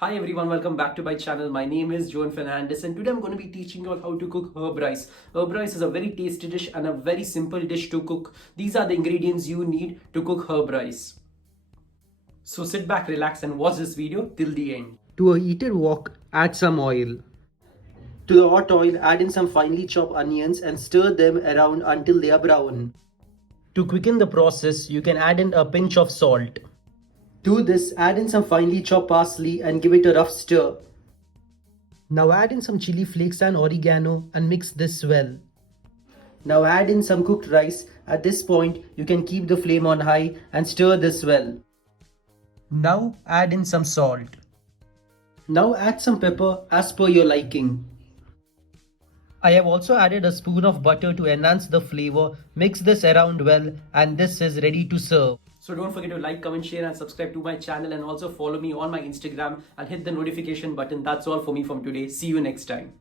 Hi everyone, welcome back to my channel. My name is Joan Fernandez and today I'm going to be teaching you all how to cook herb rice. Herb rice is a very tasty dish and a very simple dish to cook. These are the ingredients you need to cook herb rice. So sit back, relax and watch this video till the end. To a heated wok, add some oil. To the hot oil, add in some finely chopped onions and stir them around until they are brown. To quicken the process, you can add in a pinch of salt. To this, add in some finely chopped parsley and give it a rough stir. Now add in some chili flakes and oregano and mix this well. Now add in some cooked rice. At this point, you can keep the flame on high and stir this well. Now add in some salt. Now add some pepper as per your liking. I have also added a spoon of butter to enhance the flavor. Mix this around well and this is ready to serve. So don't forget to like, comment, share and subscribe to my channel and also follow me on my Instagram and hit the notification button. That's all for me from today. See you next time.